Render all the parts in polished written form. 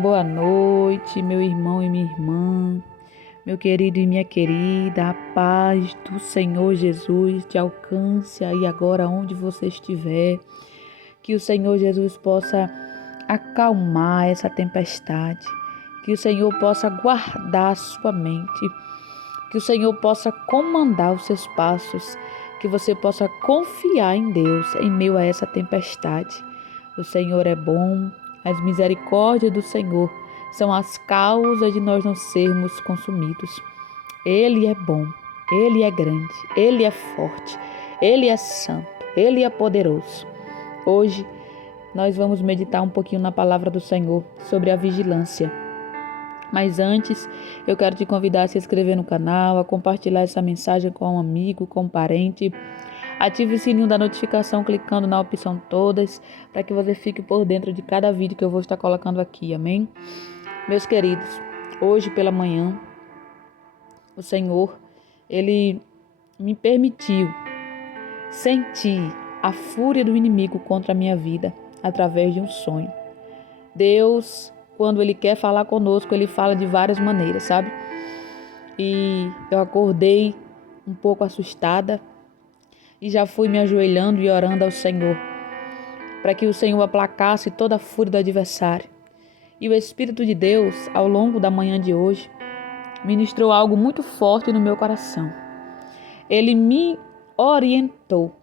Boa noite, meu irmão e minha irmã, meu querido e minha querida, a paz do Senhor Jesus te alcance aí agora onde você estiver, que o Senhor Jesus possa acalmar essa tempestade, que o Senhor possa guardar a sua mente, que o Senhor possa comandar os seus passos, que você possa confiar em Deus em meio a essa tempestade. O Senhor é bom, as misericórdias do Senhor são as causas de nós não sermos consumidos. Ele é bom, Ele é grande, Ele é forte, Ele é santo, Ele é poderoso. Hoje nós vamos meditar um pouquinho na palavra do Senhor sobre a vigilância. Mas antes, eu quero te convidar a se inscrever no canal, a compartilhar essa mensagem com um amigo, com um parente. Ative o sininho da notificação clicando na opção todas, para que você fique por dentro de cada vídeo que eu vou estar colocando aqui, amém? Meus queridos, hoje pela manhã, o Senhor, Ele me permitiu sentir a fúria do inimigo contra a minha vida, através de um sonho. Deus, quando Ele quer falar conosco, Ele fala de várias maneiras, sabe? E eu acordei um pouco assustada e já fui me ajoelhando e orando ao Senhor, para que o Senhor aplacasse toda a fúria do adversário. E o Espírito de Deus, ao longo da manhã de hoje, ministrou algo muito forte no meu coração. Ele me orientou,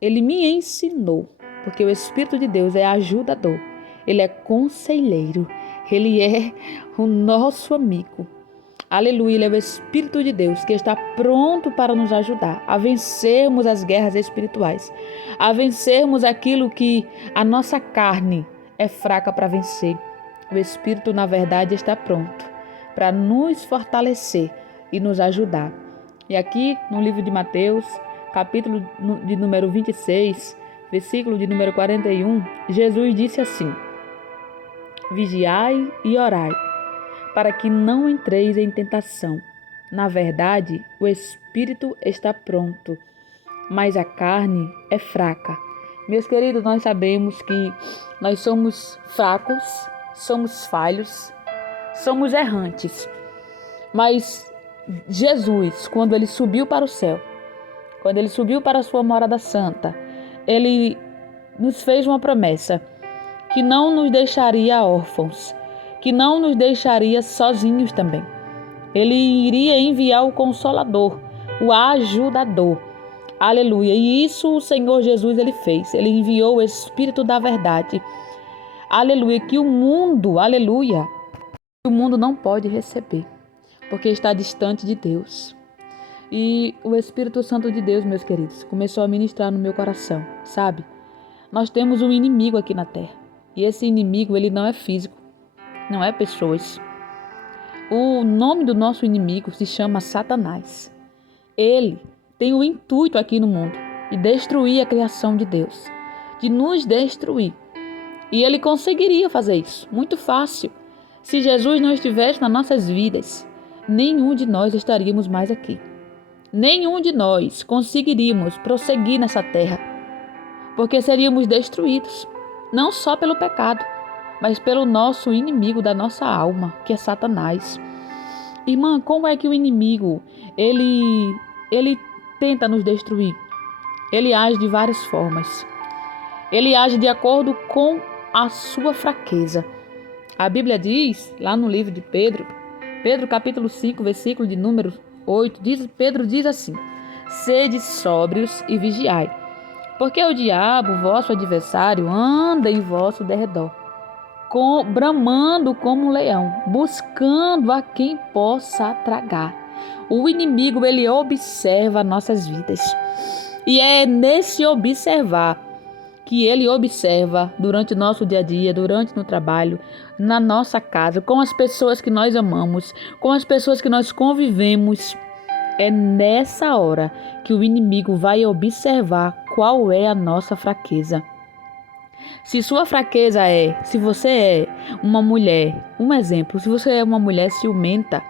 Ele me ensinou, porque o Espírito de Deus é ajudador, Ele é conselheiro, Ele é o nosso amigo. Aleluia, Ele é o Espírito de Deus que está pronto para nos ajudar a vencermos as guerras espirituais, a vencermos aquilo que a nossa carne é fraca para vencer. O Espírito, na verdade, está pronto para nos fortalecer e nos ajudar. E aqui no livro de Mateus, capítulo de número 26, versículo de número 41, Jesus disse assim: Vigiai e orai, para que não entreis em tentação. Na verdade, o espírito está pronto, mas a carne é fraca. Meus queridos, nós sabemos que nós somos fracos, somos falhos, somos errantes. Mas Jesus, quando Ele subiu para o céu, quando Ele subiu para a sua morada santa, Ele nos fez uma promessa, que não nos deixaria órfãos, que não nos deixaria sozinhos também. Ele iria enviar o Consolador, o Ajudador. Aleluia. E isso o Senhor Jesus Ele fez. Ele enviou o Espírito da verdade. Aleluia. Que o mundo não pode receber, porque está distante de Deus. E o Espírito Santo de Deus, meus queridos, começou a ministrar no meu coração, sabe? Nós temos um inimigo aqui na terra. E esse inimigo, ele não é físico, não é pessoas. O nome do nosso inimigo se chama Satanás. Ele tem o intuito aqui no mundo de destruir a criação de Deus, de nos destruir. E ele conseguiria fazer isso, muito fácil. Se Jesus não estivesse nas nossas vidas, nenhum de nós estaríamos mais aqui. Nenhum de nós conseguiríamos prosseguir nessa terra, porque seríamos destruídos, não só pelo pecado, mas pelo nosso inimigo da nossa alma, que é Satanás. Irmã, como é que o inimigo, ele tenta nos destruir? Ele age de várias formas. Ele age de acordo com a sua fraqueza. A Bíblia diz, lá no livro de Pedro capítulo 5, versículo de número 8, Pedro diz assim: Sede sóbrios e vigiai, porque o diabo, vosso adversário, anda em vosso derredor, bramando como um leão, buscando a quem possa tragar. O inimigo, ele observa nossas vidas. E é nesse observar que ele observa durante o nosso dia a dia, durante no trabalho, na nossa casa, com as pessoas que nós amamos, com as pessoas que nós convivemos. É nessa hora que o inimigo vai observar qual é a nossa fraqueza. Se sua fraqueza se você é uma mulher, um exemplo, se você é uma mulher ciumenta,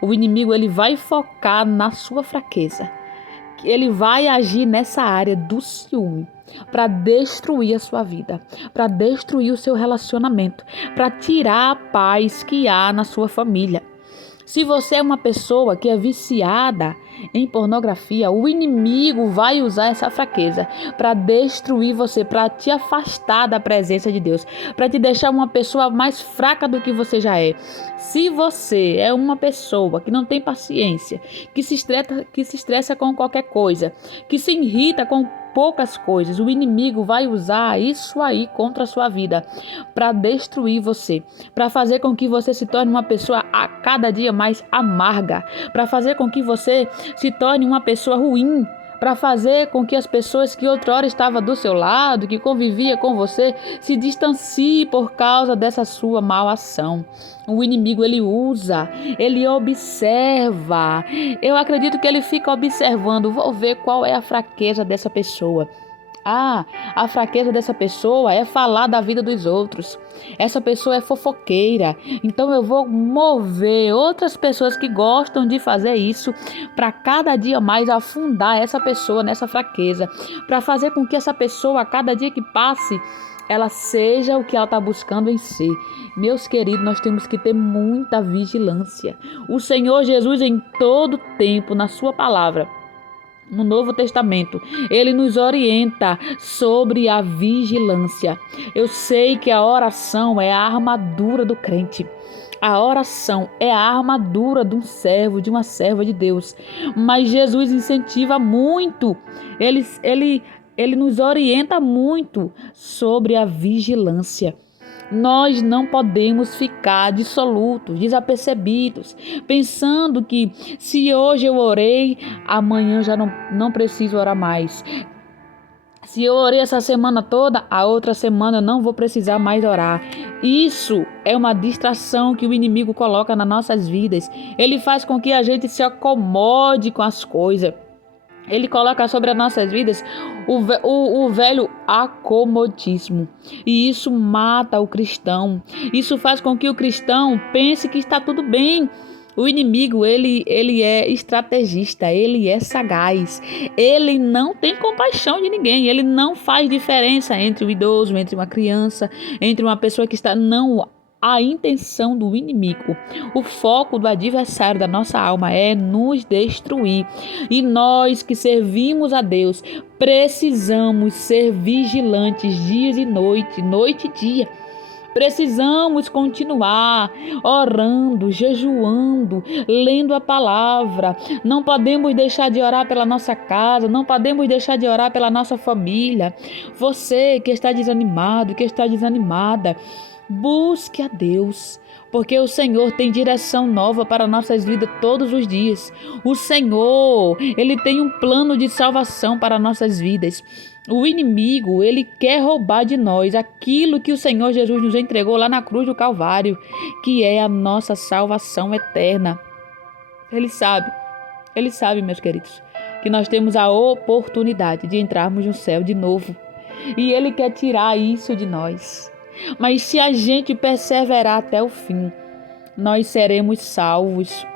o inimigo ele vai focar na sua fraqueza. Ele vai agir nessa área do ciúme. para destruir a sua vida, para destruir o seu relacionamento, para tirar a paz que há na sua família. Se você é uma pessoa que é viciada em pornografia, o inimigo vai usar essa fraqueza para destruir você, para te afastar da presença de Deus, para te deixar uma pessoa mais fraca do que você já é. Se você é uma pessoa que não tem paciência, que se estressa com qualquer coisa, que se irrita com poucas coisas, o inimigo vai usar isso aí contra a sua vida para destruir você, para fazer com que você se torne uma pessoa a cada dia mais amarga, para fazer com que você se torne uma pessoa ruim, para fazer com que as pessoas que outrora estavam do seu lado, que convivia com você, se distanciem por causa dessa sua mal ação. O inimigo, ele usa, ele observa. Eu acredito que ele fica observando, vou ver qual é a fraqueza dessa pessoa. A fraqueza dessa pessoa é falar da vida dos outros. Essa pessoa é fofoqueira. Então eu vou mover outras pessoas que gostam de fazer isso para cada dia mais afundar essa pessoa nessa fraqueza, para fazer com que essa pessoa, a cada dia que passe, ela seja o que ela está buscando em si. Meus queridos, nós temos que ter muita vigilância. O Senhor Jesus, em todo tempo, na sua palavra, no Novo Testamento, ele nos orienta sobre a vigilância. Eu sei que a oração é a armadura do crente. A oração é a armadura de um servo, de uma serva de Deus. Mas Jesus incentiva muito. Ele nos orienta muito sobre a vigilância. Nós não podemos ficar dissolutos, desapercebidos, pensando que se hoje eu orei, amanhã já não preciso orar mais. Se eu orei essa semana toda, a outra semana eu não vou precisar mais orar. Isso é uma distração que o inimigo coloca nas nossas vidas. Ele faz com que a gente se acomode com as coisas. Ele coloca sobre as nossas vidas o velho acomodismo. E isso mata o cristão. Isso faz com que o cristão pense que está tudo bem. O inimigo, ele é estrategista, ele é sagaz. Ele não tem compaixão de ninguém. Ele não faz diferença entre o idoso, entre uma criança, entre uma pessoa que está... Não. A intenção do inimigo, o foco do adversário da nossa alma é nos destruir. E nós que servimos a Deus, precisamos ser vigilantes dias e noite, noite e dia. Precisamos continuar orando, jejuando, lendo a palavra. Não podemos deixar de orar pela nossa casa, não podemos deixar de orar pela nossa família. Você que está desanimado, que está desanimada, busque a Deus, porque o Senhor tem direção nova para nossas vidas todos os dias. O Senhor, Ele tem um plano de salvação para nossas vidas. O inimigo, ele quer roubar de nós aquilo que o Senhor Jesus nos entregou lá na cruz do Calvário, que é a nossa salvação eterna. Ele sabe, meus queridos, que nós temos a oportunidade de entrarmos no céu de novo. E Ele quer tirar isso de nós. Mas se a gente perseverar até o fim, nós seremos salvos.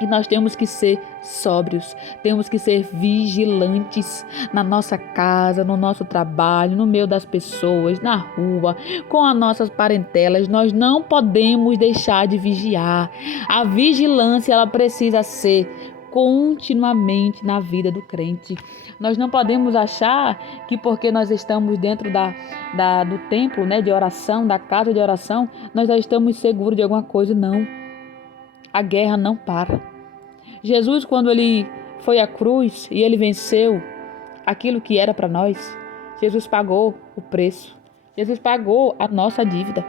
E nós temos que ser sóbrios, temos que ser vigilantes na nossa casa, no nosso trabalho, no meio das pessoas, na rua, com as nossas parentelas. Nós não podemos deixar de vigiar. A vigilância, ela precisa ser continuamente na vida do crente. Nós não podemos achar que porque nós estamos dentro do templo, de oração, da casa de oração, nós já estamos seguros de alguma coisa. Não. A guerra não para. Jesus, quando ele foi à cruz e ele venceu aquilo que era para nós, Jesus pagou o preço. Jesus pagou a nossa dívida.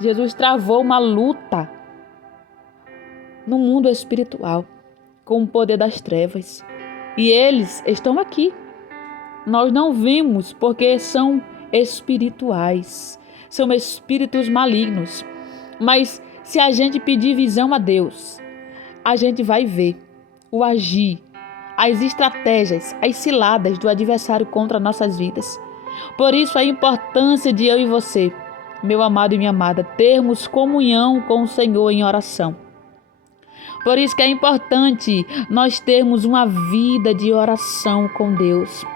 Jesus travou uma luta no mundo espiritual com o poder das trevas. E eles estão aqui. Nós não vemos porque são espirituais. São espíritos malignos. Mas se a gente pedir visão a Deus, a gente vai ver o agir, as estratégias, as ciladas do adversário contra nossas vidas. Por isso a importância de eu e você, meu amado e minha amada, termos comunhão com o Senhor em oração. Por isso que é importante nós termos uma vida de oração com Deus.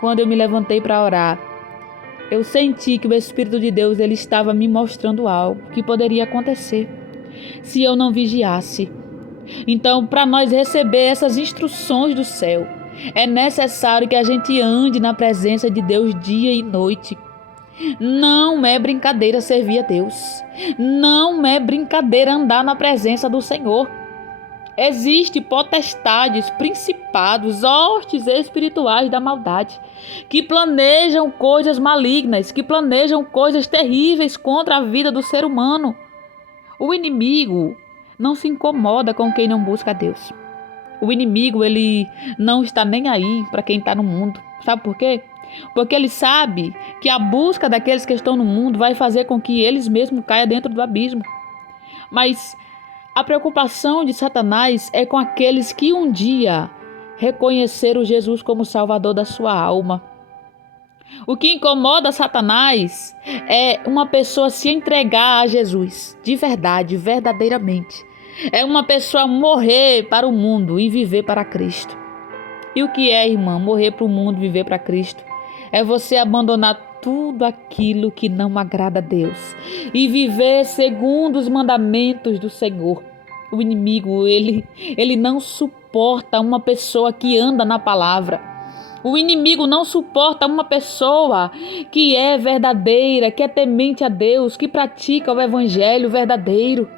quando eu me levantei para orar, eu senti que o Espírito de Deus ele estava me mostrando algo que poderia acontecer se eu não vigiasse. Então, para nós receber essas instruções do céu, é necessário que a gente ande na presença de Deus dia e noite. Não é brincadeira servir a Deus. Não é brincadeira andar na presença do Senhor. Existem potestades, principados, hostes espirituais da maldade, que planejam coisas malignas, que planejam coisas terríveis contra a vida do ser humano. O inimigo não se incomoda com quem não busca a Deus. O inimigo, ele não está nem aí para quem está no mundo. Sabe por quê? Porque ele sabe que a busca daqueles que estão no mundo vai fazer com que eles mesmos caiam dentro do abismo. Mas a preocupação de Satanás é com aqueles que um dia reconheceram Jesus como Salvador da sua alma. O que incomoda Satanás é uma pessoa se entregar a Jesus, de verdade, verdadeiramente. É uma pessoa morrer para o mundo e viver para Cristo. E o que é, irmã, morrer para o mundo e viver para Cristo? É você abandonar tudo aquilo que não agrada a Deus e viver segundo os mandamentos do Senhor. O inimigo, ele não suporta uma pessoa que anda na palavra. O inimigo não suporta uma pessoa que é verdadeira, que é temente a Deus, que pratica o evangelho verdadeiro,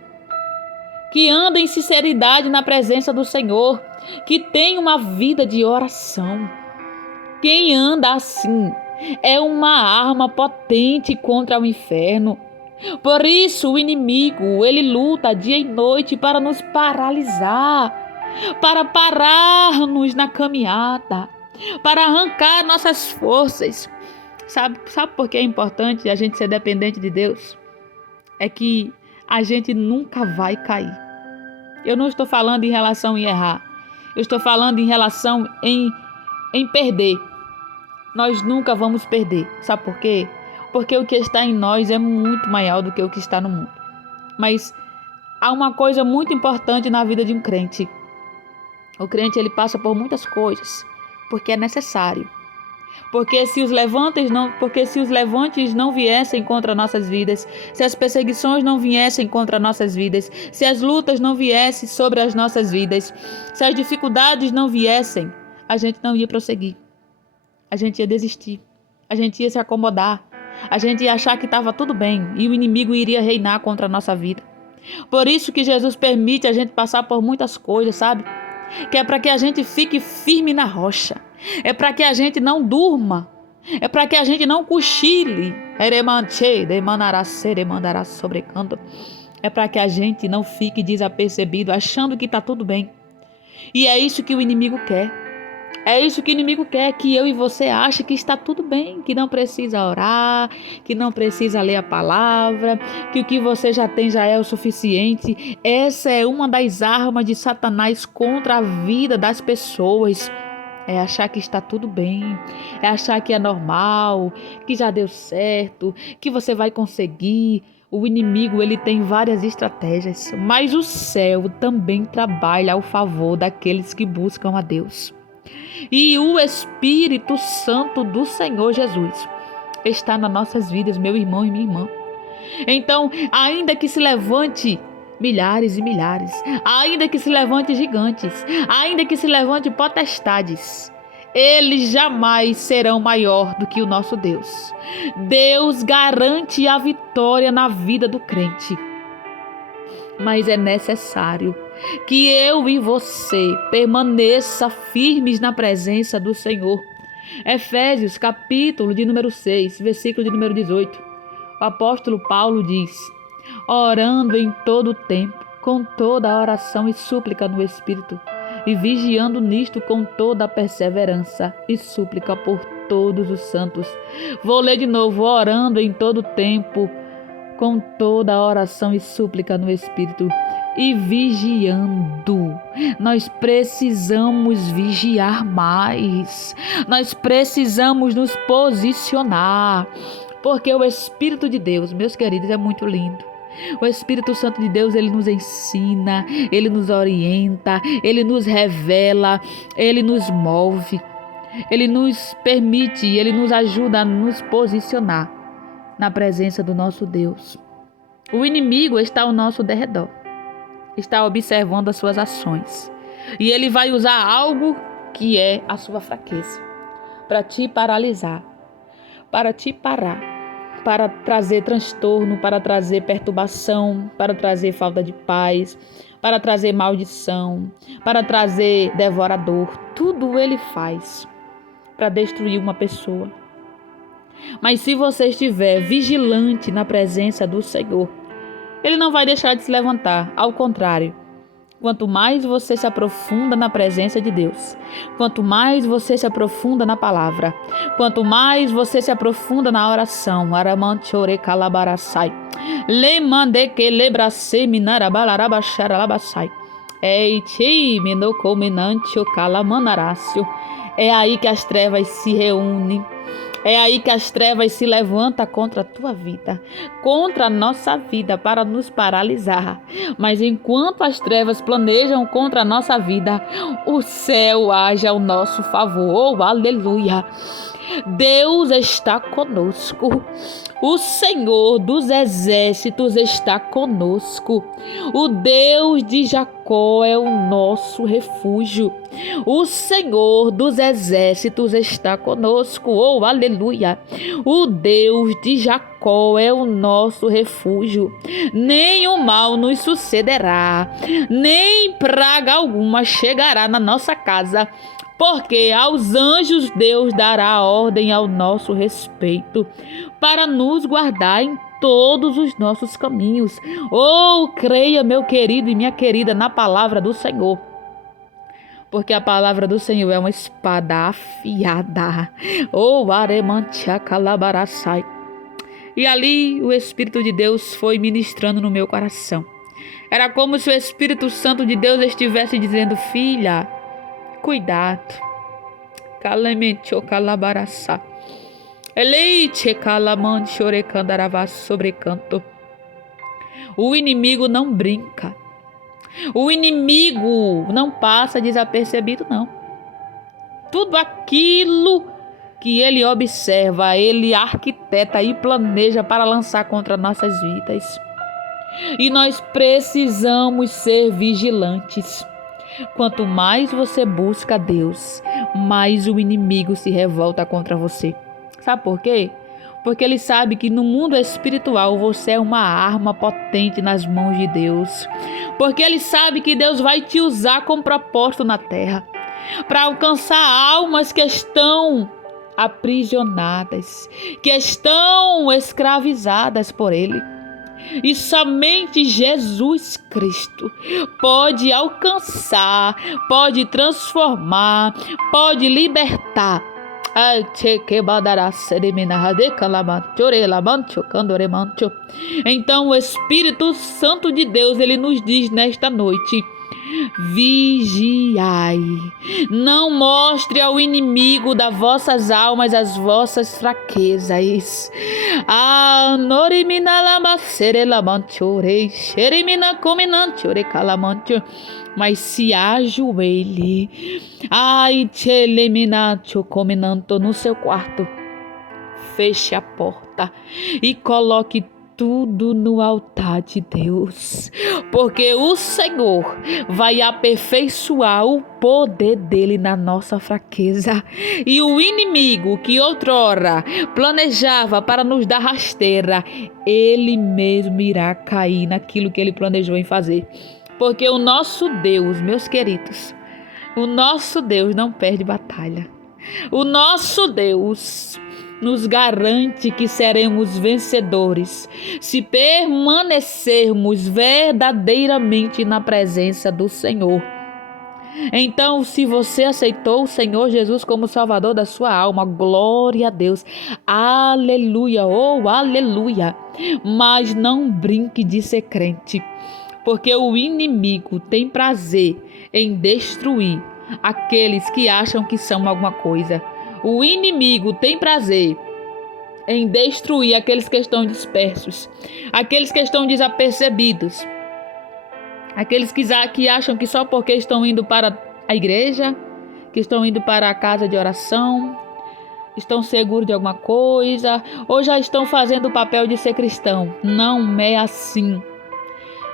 que anda em sinceridade na presença do Senhor, que tem uma vida de oração. Quem anda assim é uma arma potente contra o inferno. Por isso o inimigo, ele luta dia e noite para nos paralisar, para parar-nos na caminhada, para arrancar nossas forças. Sabe por que é importante a gente ser dependente de Deus? É que a gente nunca vai cair. Eu não estou falando em relação em errar. Eu estou falando em relação em perder. Nós nunca vamos perder. Sabe por quê? Porque o que está em nós é muito maior do que o que está no mundo. Mas há uma coisa muito importante na vida de um crente. O crente, ele passa por muitas coisas, porque é necessário. Porque se os levantes não viessem contra nossas vidas, se as perseguições não viessem contra nossas vidas, se as lutas não viessem sobre as nossas vidas, se as dificuldades não viessem, a gente não ia prosseguir. A gente ia desistir. A gente ia se acomodar. A gente ia achar que estava tudo bem e o inimigo iria reinar contra a nossa vida. Por isso que Jesus permite a gente passar por muitas coisas, sabe? Que é para que a gente fique firme na rocha. É para que a gente não durma. É para que a gente não cochile. É para que a gente não fique desapercebido, achando que está tudo bem. E é isso que o inimigo quer. É isso que o inimigo quer, que eu e você ache que está tudo bem, que não precisa orar, que não precisa ler a palavra, que o que você já tem já é o suficiente. Essa é uma das armas de Satanás contra a vida das pessoas. É achar que está tudo bem, é achar que é normal, que já deu certo, que você vai conseguir. O inimigo, ele tem várias estratégias, mas o céu também trabalha ao favor daqueles que buscam a Deus. E o Espírito Santo do Senhor Jesus está nas nossas vidas, meu irmão e minha irmã. Então, ainda que se levante milhares e milhares, ainda que se levante gigantes, ainda que se levante potestades, eles jamais serão maior do que o nosso Deus. Deus garante a vitória na vida do crente. Mas é necessário que eu e você permaneça firmes na presença do Senhor. Efésios, capítulo de número 6, versículo de número 18. O apóstolo Paulo diz: orando em todo o tempo, com toda a oração e súplica no Espírito, e vigiando nisto com toda a perseverança e súplica por todos os santos. Vou ler de novo: orando em todo o tempo, com toda a oração e súplica no Espírito, e vigiando. Nós precisamos vigiar mais. Nós precisamos nos posicionar. Porque o Espírito de Deus, meus queridos, é muito lindo. O Espírito Santo de Deus, ele nos ensina, ele nos orienta, ele nos revela, ele nos move. Ele nos permite, Ele nos ajuda a nos posicionar na presença do nosso Deus. O inimigo está ao nosso derredor, está observando as suas ações. E ele vai usar algo que é a sua fraqueza para te paralisar, para te parar, para trazer transtorno, para trazer perturbação, para trazer falta de paz, para trazer maldição, para trazer devorador. Tudo ele faz para destruir uma pessoa. Mas se você estiver vigilante na presença do Senhor, Ele não vai deixar de se levantar. Ao contrário, quanto mais você se aprofunda na presença de Deus, quanto mais você se aprofunda na palavra, quanto mais você se aprofunda na oração, aramanchore calabaraçai, lemande que lebrase minarabalarabacharalabasai, eichi minocominantio calamanarácio. É aí que as trevas se reúnem. É aí que as trevas se levantam contra a tua vida, contra a nossa vida, para nos paralisar. Mas enquanto as trevas planejam contra a nossa vida, o céu age ao nosso favor. Oh, aleluia! Deus está conosco. O Senhor dos exércitos está conosco. O Deus de Jacó é o nosso refúgio. O Senhor dos exércitos está conosco. Oh, aleluia! O Deus de Jacó é o nosso refúgio. Nenhum mal nos sucederá, nem praga alguma chegará na nossa casa. Porque aos anjos Deus dará ordem ao nosso respeito, para nos guardar em todos os nossos caminhos. Oh, creia, meu querido e minha querida, na palavra do Senhor. Porque a palavra do Senhor é uma espada afiada. Oh, aremantia calabaraçai. E ali o Espírito de Deus foi ministrando no meu coração. Era como se o Espírito Santo de Deus estivesse dizendo: filha, cuidado. Calementio calabaraçá. Eleite calamante orecandaravá sobrecanto. O inimigo não brinca. O inimigo não passa desapercebido, não. Tudo aquilo que ele observa, ele arquiteta e planeja para lançar contra nossas vidas. E nós precisamos ser vigilantes. Quanto mais você busca Deus, mais o inimigo se revolta contra você. Sabe por quê? Porque ele sabe que no mundo espiritual você é uma arma potente nas mãos de Deus. Porque ele sabe que Deus vai te usar com propósito na terra para alcançar almas que estão aprisionadas, que estão escravizadas por ele. E somente Jesus Cristo pode alcançar, pode transformar, pode libertar. Então o Espírito Santo de Deus, ele nos diz nesta noite: vigiai, não mostre ao inimigo das vossas almas as vossas fraquezas. Mas se ajoelhe, no seu quarto, feche a porta e coloque tudo no altar de Deus, porque o Senhor vai aperfeiçoar o poder dele na nossa fraqueza, e o inimigo que outrora planejava para nos dar rasteira, ele mesmo irá cair naquilo que ele planejou em fazer, porque o nosso Deus, meus queridos, o nosso Deus não perde batalha. O nosso Deus nos garante que seremos vencedores se permanecermos verdadeiramente na presença do Senhor. Então, se você aceitou o Senhor Jesus como Salvador da sua alma, glória a Deus, aleluia, oh aleluia, mas não brinque de ser crente, porque o inimigo tem prazer em destruir aqueles que acham que são alguma coisa. O inimigo tem prazer em destruir aqueles que estão dispersos, aqueles que estão desapercebidos, aqueles que acham que só porque estão indo para a igreja, que estão indo para a casa de oração, estão seguros de alguma coisa, ou já estão fazendo o papel de ser cristão. Não é assim.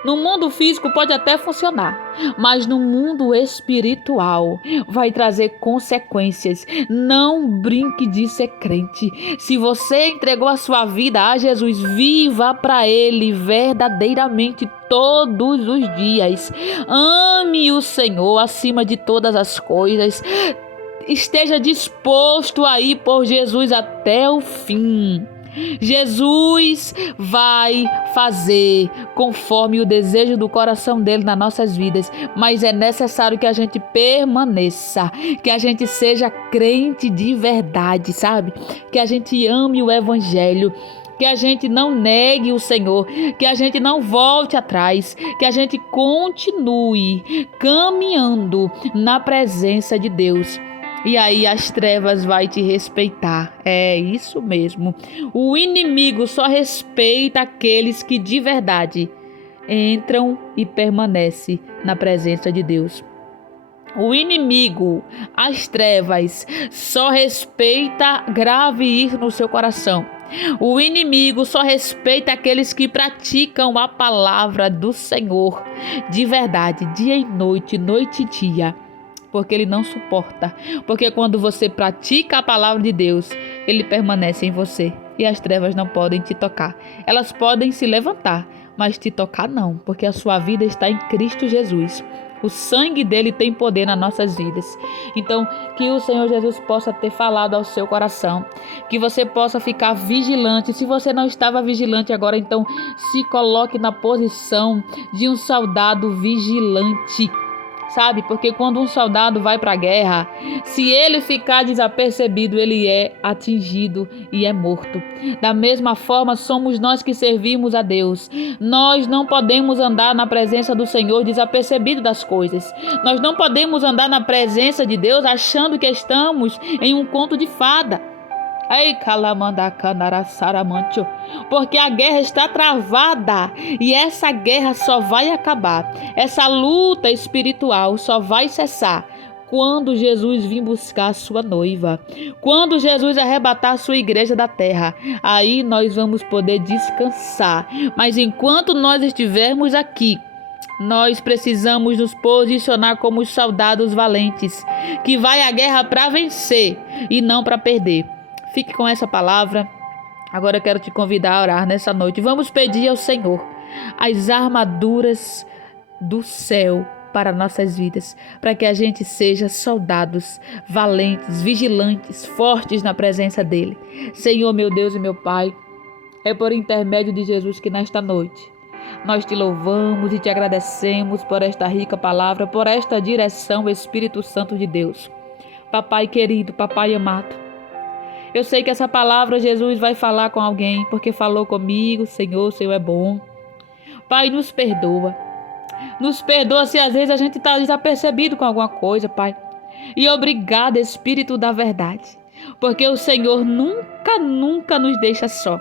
No mundo físico pode até funcionar, mas no mundo espiritual vai trazer consequências. Não brinque de ser crente. Se você entregou a sua vida a Jesus, viva para Ele verdadeiramente todos os dias. Ame o Senhor acima de todas as coisas. Esteja disposto a ir por Jesus até o fim. Jesus vai fazer conforme o desejo do coração dele nas nossas vidas, mas é necessário que a gente permaneça, que a gente seja crente de verdade, sabe? Que a gente ame o evangelho, que a gente não negue o Senhor, que a gente não volte atrás, que a gente continue caminhando na presença de Deus. E aí as trevas vai te respeitar. É isso mesmo. O inimigo só respeita aqueles que de verdade entram e permanecem na presença de Deus. O inimigo, as trevas, só respeita grave ir no seu coração. O inimigo só respeita aqueles que praticam a palavra do Senhor de verdade, dia e noite, noite e dia. Porque ele não suporta. Porque quando você pratica a palavra de Deus, ele permanece em você. E as trevas não podem te tocar. Elas podem se levantar, mas te tocar não. Porque a sua vida está em Cristo Jesus. O sangue dele tem poder nas nossas vidas. Então, que o Senhor Jesus possa ter falado ao seu coração. Que você possa ficar vigilante. Se você não estava vigilante agora, então se coloque na posição de um soldado vigilante. Sabe? Porque quando um soldado vai para a guerra, se ele ficar desapercebido, ele é atingido e é morto. Da mesma forma, somos nós que servimos a Deus. Nós não podemos andar na presença do Senhor desapercebido das coisas. Nós não podemos andar na presença de Deus achando que estamos em um conto de fada. Porque a guerra está travada e essa guerra só vai acabar. Essa luta espiritual só vai cessar quando Jesus vir buscar a sua noiva. Quando Jesus arrebatar a sua igreja da terra, aí nós vamos poder descansar. Mas enquanto nós estivermos aqui, nós precisamos nos posicionar como os soldados valentes, que vai à guerra para vencer e não para perder. Fique com essa palavra. Agora eu quero te convidar a orar nessa noite. Vamos pedir ao Senhor as armaduras do céu para nossas vidas, para que a gente seja soldados valentes, vigilantes, fortes na presença dele. Senhor, meu Deus e meu Pai, é por intermédio de Jesus que nesta noite nós te louvamos e te agradecemos por esta rica palavra, por esta direção, Espírito Santo de Deus. Papai querido, papai amado, eu sei que essa palavra Jesus vai falar com alguém, porque falou comigo. Senhor, o Senhor é bom. Pai, nos perdoa. Nos perdoa se às vezes a gente está desapercebido com alguma coisa, Pai. E obrigado, Espírito da verdade, porque o Senhor nunca nos deixa só.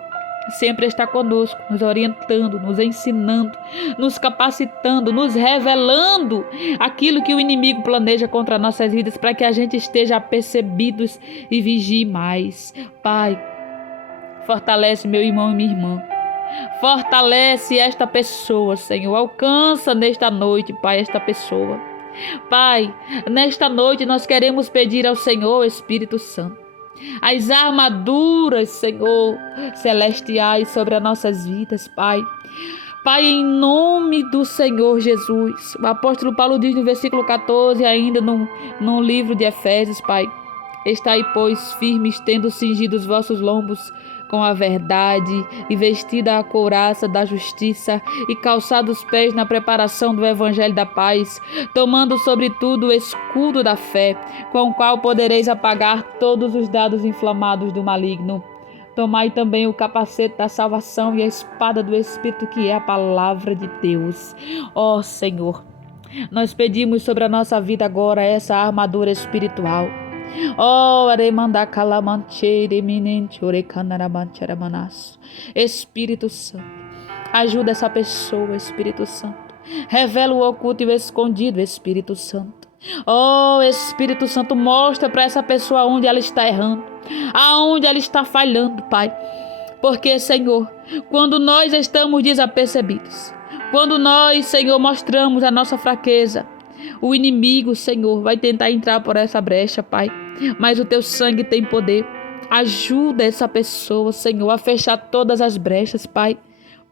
Sempre está conosco, nos orientando, nos ensinando, nos capacitando, nos revelando aquilo que o inimigo planeja contra nossas vidas, para que a gente esteja apercebidos e vigie mais. Pai, fortalece meu irmão e minha irmã. Fortalece esta pessoa, Senhor. Alcança nesta noite, Pai, esta pessoa. Pai, nesta noite nós queremos pedir ao Senhor, Espírito Santo, as armaduras, Senhor, celestiais sobre as nossas vidas, Pai. Pai, em nome do Senhor Jesus. O apóstolo Paulo diz no versículo 14, ainda no livro de Efésios, Pai: estai, pois, firmes, tendo cingido os vossos lombos com a verdade, e vestida a couraça da justiça, e calçado os pés na preparação do evangelho da paz, tomando sobretudo o escudo da fé, com o qual podereis apagar todos os dardos inflamados do maligno. Tomai também o capacete da salvação e a espada do Espírito, que é a palavra de Deus. Ó Senhor, nós pedimos sobre a nossa vida agora essa armadura espiritual. Espírito Santo, ajuda essa pessoa, Espírito Santo. Revela o oculto e o escondido, Espírito Santo. Oh, Espírito Santo, mostra para essa pessoa onde ela está errando, aonde ela está falhando, Pai. Porque, Senhor, quando nós estamos desapercebidos, quando nós, Senhor, mostramos a nossa fraqueza, o inimigo, Senhor, vai tentar entrar por essa brecha, Pai. Mas o teu sangue tem poder. Ajuda essa pessoa, Senhor, a fechar todas as brechas, Pai.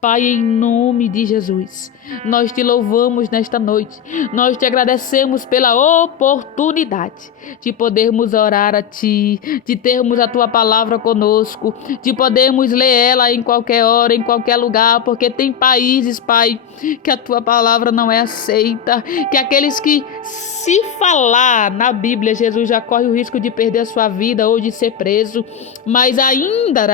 Pai, em nome de Jesus, nós te louvamos nesta noite, nós te agradecemos pela oportunidade de podermos orar a Ti, de termos a Tua palavra conosco, de podermos ler ela em qualquer hora, em qualquer lugar, porque tem países, Pai, que a Tua palavra não é aceita, que aqueles que se falar na Bíblia, Jesus já corre o risco de perder a sua vida ou de ser preso, mas ainda,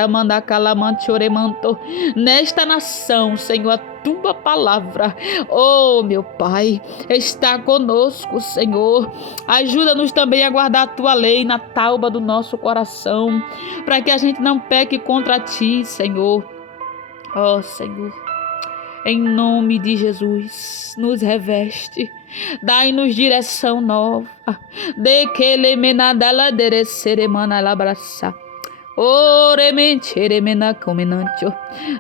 nesta nação, Senhor, a tua palavra, oh meu Pai, está conosco, Senhor. Ajuda-nos também a guardar a tua lei na tauba do nosso coração, para que a gente não peque contra ti, Senhor. Oh, Senhor, em nome de Jesus, nos reveste, dai-nos direção nova, de que elemenadala dereceremana labraça.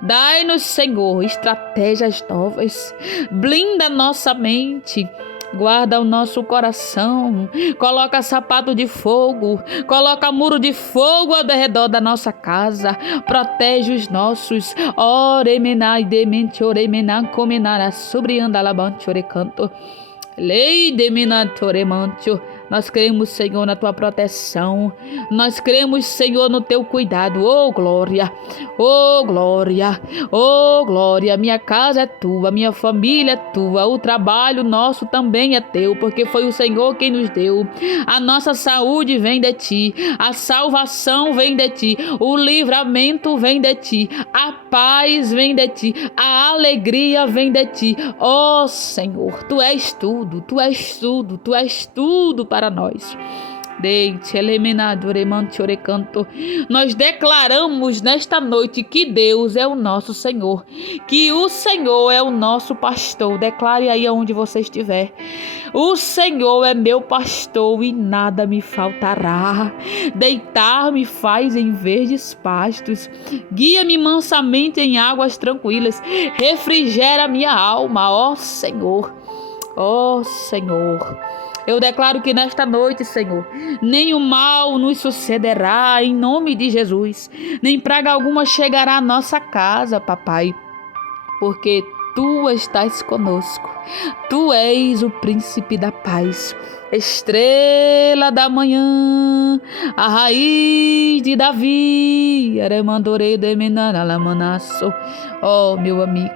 Dai-nos, Senhor, estratégias novas, blinda nossa mente, guarda o nosso coração, coloca sapato de fogo, coloca muro de fogo ao redor da nossa casa, protege os nossos, oremenai demente oremenan comenara sobre andalabante orecanto. Lei de minatoremantio. Nós cremos, Senhor, na tua proteção. Nós cremos, Senhor, no teu cuidado. Oh, glória! Oh, glória! Oh, glória! Minha casa é tua, minha família é tua. O trabalho nosso também é teu, porque foi o Senhor quem nos deu. A nossa saúde vem de ti. A salvação vem de ti. O livramento vem de ti. A paz vem de ti. A alegria vem de ti. Oh, Senhor, tu és tudo, tu és tudo, tu és tudo para nós. Nós declaramos nesta noite que Deus é o nosso Senhor, que o Senhor é o nosso pastor. Declare aí onde você estiver. O Senhor é meu pastor e nada me faltará. Deitar-me faz em verdes pastos, guia-me mansamente em águas tranquilas, refrigera minha alma, ó Senhor. Ó Senhor, eu declaro que nesta noite, Senhor, nenhum mal nos sucederá em nome de Jesus, nem praga alguma chegará à nossa casa, papai, porque tu estás conosco, tu és o príncipe da paz, estrela da manhã, a raiz de Davi, oh meu amigo,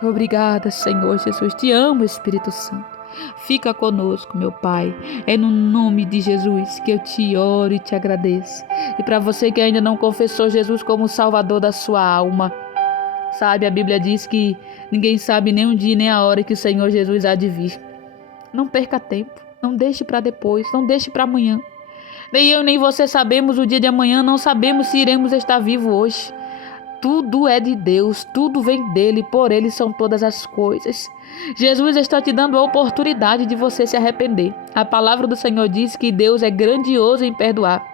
obrigada, Senhor Jesus, te amo, Espírito Santo. Fica conosco, meu Pai. É no nome de Jesus que eu te oro e te agradeço. E para você que ainda não confessou Jesus como Salvador da sua alma, sabe, a Bíblia diz que ninguém sabe nem o dia nem a hora que o Senhor Jesus há de vir. Não perca tempo, não deixe para depois, não deixe para amanhã. Nem eu nem você sabemos o dia de amanhã, não sabemos se iremos estar vivos hoje. Tudo é de Deus, tudo vem dele, por ele são todas as coisas. Jesus está te dando a oportunidade de você se arrepender. A palavra do Senhor diz que Deus é grandioso em perdoar.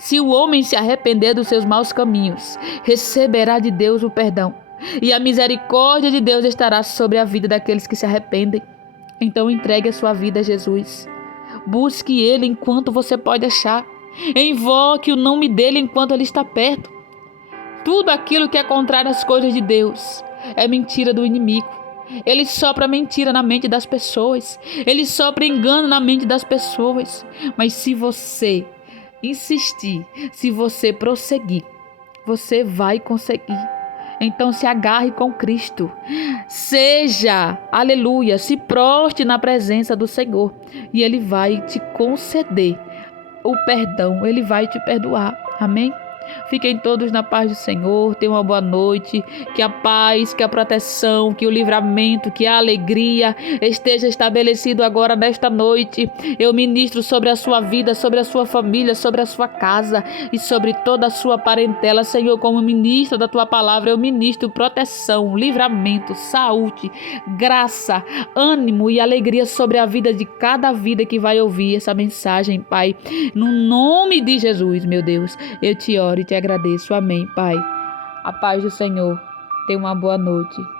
Se o homem se arrepender dos seus maus caminhos, receberá de Deus o perdão. E a misericórdia de Deus estará sobre a vida daqueles que se arrependem. Então entregue a sua vida a Jesus. Busque ele enquanto você pode achar. Invoque o nome dele enquanto ele está perto. Tudo aquilo que é contrário às coisas de Deus é mentira do inimigo. Ele sopra mentira na mente das pessoas. Ele sopra engano na mente das pessoas. Mas se você insistir, se você prosseguir, você vai conseguir. Então se agarre com Cristo. Seja, aleluia, se proste na presença do Senhor. E Ele vai te conceder o perdão. Ele vai te perdoar. Amém? Fiquem todos na paz do Senhor. Tenham uma boa noite. Que a paz, que a proteção, que o livramento, que a alegria esteja estabelecido agora nesta noite. Eu ministro sobre a sua vida, sobre a sua família, sobre a sua casa e sobre toda a sua parentela. Senhor, como ministro da tua palavra, eu ministro proteção, livramento, saúde, graça, ânimo e alegria sobre a vida de cada vida que vai ouvir essa mensagem, Pai. No nome de Jesus, meu Deus, eu te oro e te agradeço. Amém, Pai. A paz do Senhor. Tenha uma boa noite.